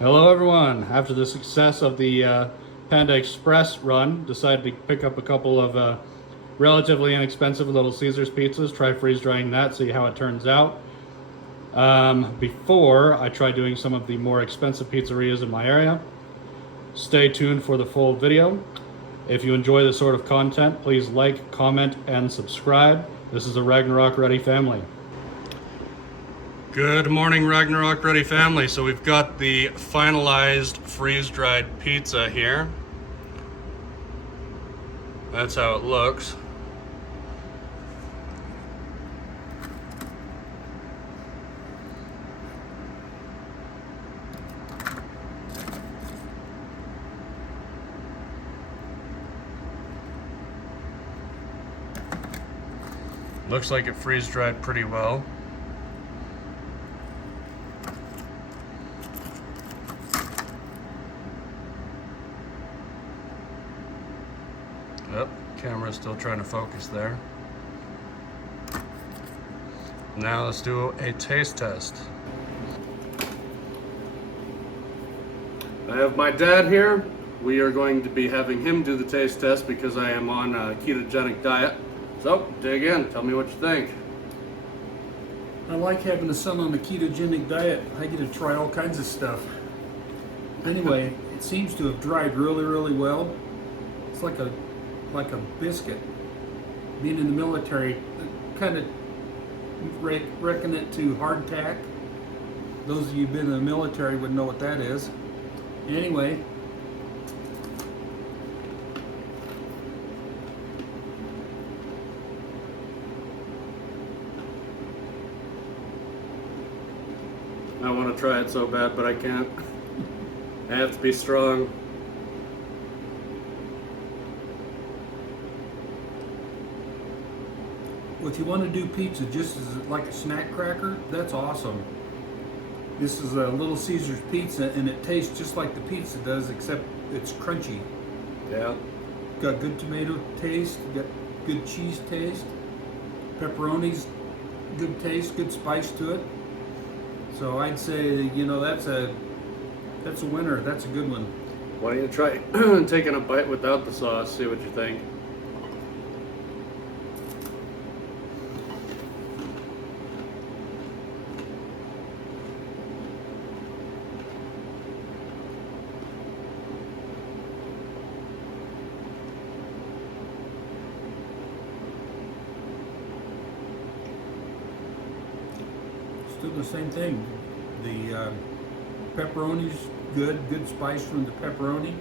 Hello everyone. After the success of the Panda Express run, decided to pick up a couple of relatively inexpensive Little Caesars pizzas, try freeze drying that, see how it turns out. Before I try doing some of the more expensive pizzerias in my area. Stay tuned for the full video. If you enjoy this sort of content, please like, comment, and subscribe. This is the Ragnarok Ready family. Good morning, Ragnarok Ready family. So we've got the finalized freeze-dried pizza here. That's how it looks. Looks like it freeze-dried pretty well. Yep, camera's still trying to focus there. Now let's do a taste test. I have my dad here. We are going to be having him do the taste test because I am on a ketogenic diet. So, dig in, tell me what you think. I like having a son on a ketogenic diet. I get to try all kinds of stuff. Anyway, it seems to have dried really, really well. It's like a biscuit. Being in the military, kind of reckon it to hardtack. Those of you who've been in the military would know what that is. Anyway, I want to try it so bad, but I can't. I have to be strong. if you want to do pizza just as like a snack cracker, that's awesome. This is a Little Caesars pizza, and it tastes just like the pizza does, except it's crunchy. Yeah. Got good tomato taste, got good cheese taste, pepperoni's good taste, good spice to it. So I'd say, you know, that's a winner. That's a good one. Why don't you try taking a bite without the sauce, see what you think. Still the same thing. The pepperoni's good spice from the pepperoni.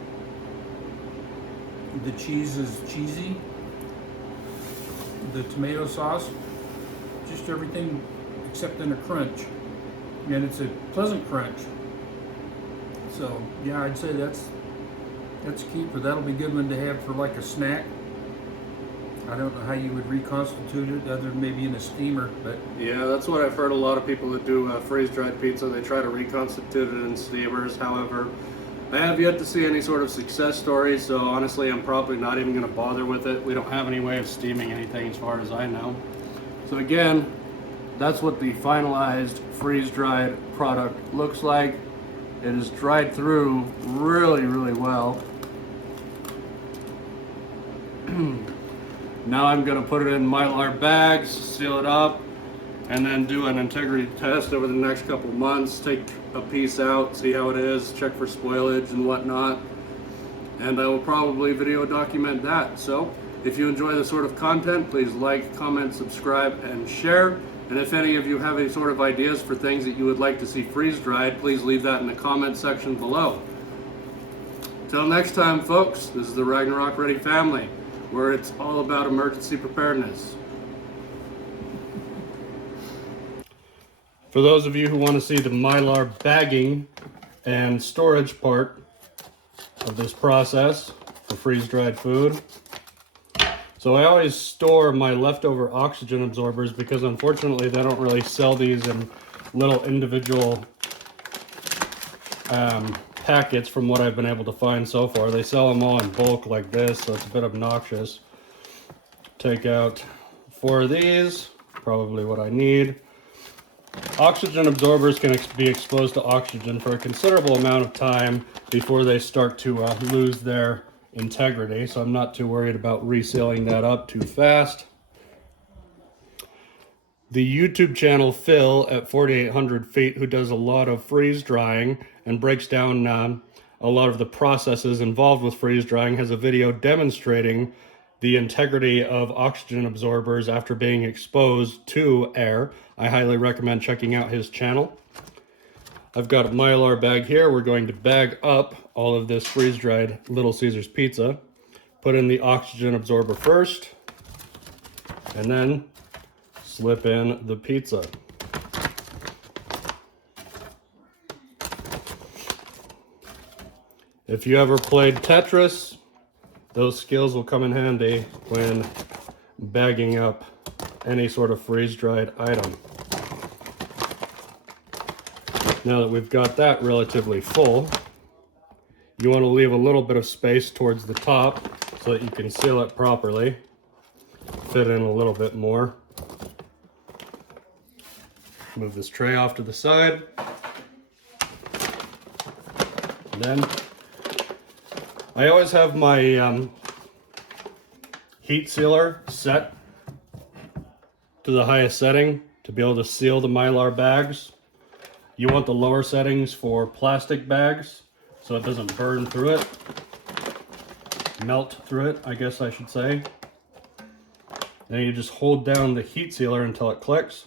The cheese is cheesy. The tomato sauce, just everything except in a crunch. And it's a pleasant crunch. So yeah, I'd say that's a keeper. That'll be a good one to have for like a snack. I don't know how you would reconstitute it other than maybe in a steamer, but Yeah, that's what I've heard a lot of people that do freeze-dried pizza. They try to reconstitute it in steamers. However, I have yet to see any sort of success stories, so honestly, I'm probably not even going to bother with it. We don't have any way of steaming anything as far as I know. So again, that's what the finalized freeze-dried product looks like. It is dried through really, really well. Now I'm going to put it in Mylar bags, seal it up, and then do an integrity test over the next couple months. Take a piece out, see how it is, check for spoilage and whatnot. And I will probably video document that. So if you enjoy this sort of content, please like, comment, subscribe, and share. And if any of you have any sort of ideas for things that you would like to see freeze-dried, please leave that in the comment section below. Till next time, folks, this is the Ragnarok Ready family, where it's all about emergency preparedness. For those of you who want to see the Mylar bagging and storage part of this process for freeze-dried food. So I always store my leftover oxygen absorbers because unfortunately they don't really sell these in little individual packets from what I've been able to find so far. They sell them all in bulk like this, so it's a bit obnoxious. Take out 4 of these, probably what I need. Oxygen absorbers can be exposed to oxygen for a considerable amount of time before they start to lose their integrity, so I'm not too worried about resealing that up too fast. The YouTube channel Phil at 4,800 feet, who does a lot of freeze drying and breaks down a lot of the processes involved with freeze drying, has a video demonstrating the integrity of oxygen absorbers after being exposed to air. I highly recommend checking out his channel. I've got a Mylar bag here. We're going to bag up all of this freeze-dried Little Caesars pizza. Put in the oxygen absorber first, and then slip in the pizza. If you ever played Tetris, those skills will come in handy when bagging up any sort of freeze-dried item. Now that we've got that relatively full, you want to leave a little bit of space towards the top so that you can seal it properly. Fit in a little bit more. Move this tray off to the side. And then I always have my heat sealer set to the highest setting to be able to seal the Mylar bags. You want the lower settings for plastic bags so it doesn't burn through it, melt through it, I guess I should say. Then you just hold down the heat sealer until it clicks.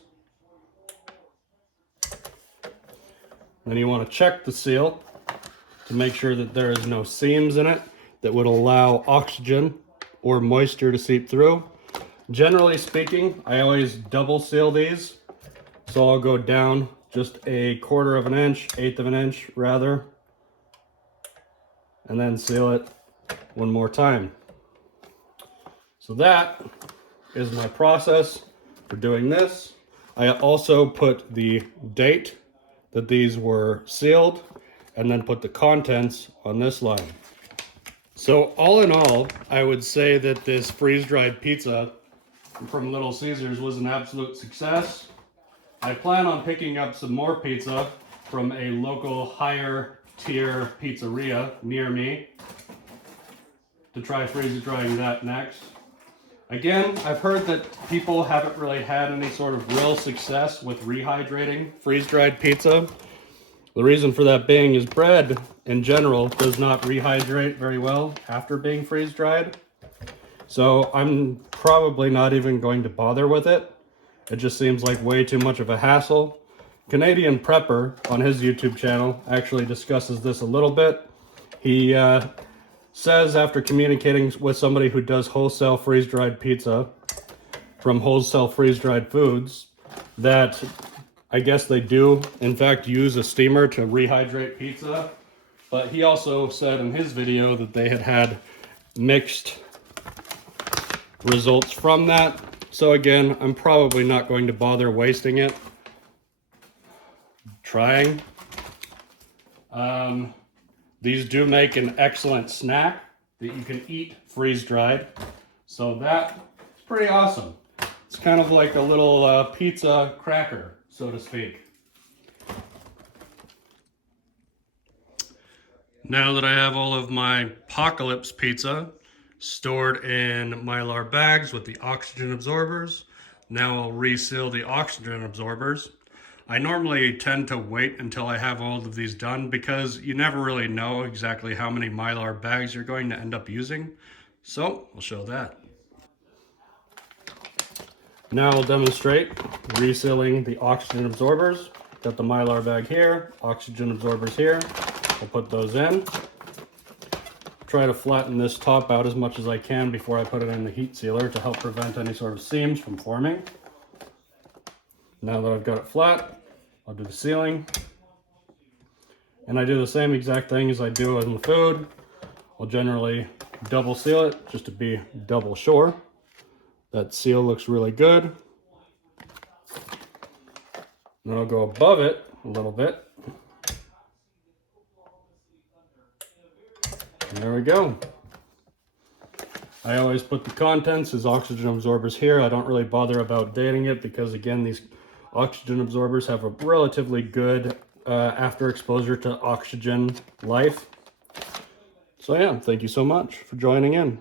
Then you want to check the seal to make sure that there is no seams in it that would allow oxygen or moisture to seep through. Generally speaking, I always double seal these. So I'll go down just a 1/4 of an inch, 1/8 of an inch rather, and then seal it one more time. So that is my process for doing this. I also put the date that these were sealed and then put the contents on this line. So all in all, I would say that this freeze-dried pizza from Little Caesars was an absolute success. I plan on picking up some more pizza from a local higher tier pizzeria near me to try freeze drying that next. Again, I've heard that people haven't really had any sort of real success with rehydrating freeze-dried pizza. The reason for that being is bread in general does not rehydrate very well after being freeze-dried. So I'm probably not even going to bother with it. It just seems like way too much of a hassle. Canadian Prepper on his YouTube channel actually discusses this a little bit. He says after communicating with somebody who does wholesale freeze-dried pizza from Wholesale Freeze-Dried Foods that I guess they do in fact use a steamer to rehydrate pizza. But he also said in his video that they had mixed results from that. So again, I'm probably not going to bother wasting it trying. These do make an excellent snack that you can eat freeze-dried. So that is pretty awesome. It's kind of like a little pizza cracker, so to speak. Now that I have all of my Apocalypse pizza stored in Mylar bags with the oxygen absorbers, now I'll reseal the oxygen absorbers. I normally tend to wait until I have all of these done because you never really know exactly how many Mylar bags you're going to end up using. So I'll show that. Now I'll demonstrate resealing the oxygen absorbers. Got the Mylar bag here, oxygen absorbers here. I'll put those in. Try to flatten this top out as much as I can before I put it in the heat sealer to help prevent any sort of seams from forming. Now that I've got it flat, I'll do the sealing. And I do the same exact thing as I do in the food. I'll generally double seal it just to be double sure. That seal looks really good. Then I'll go above it a little bit. And there we go. I always put the contents as oxygen absorbers here. I don't really bother about dating it because again, these oxygen absorbers have a relatively good after exposure to oxygen life. So yeah, thank you so much for joining in.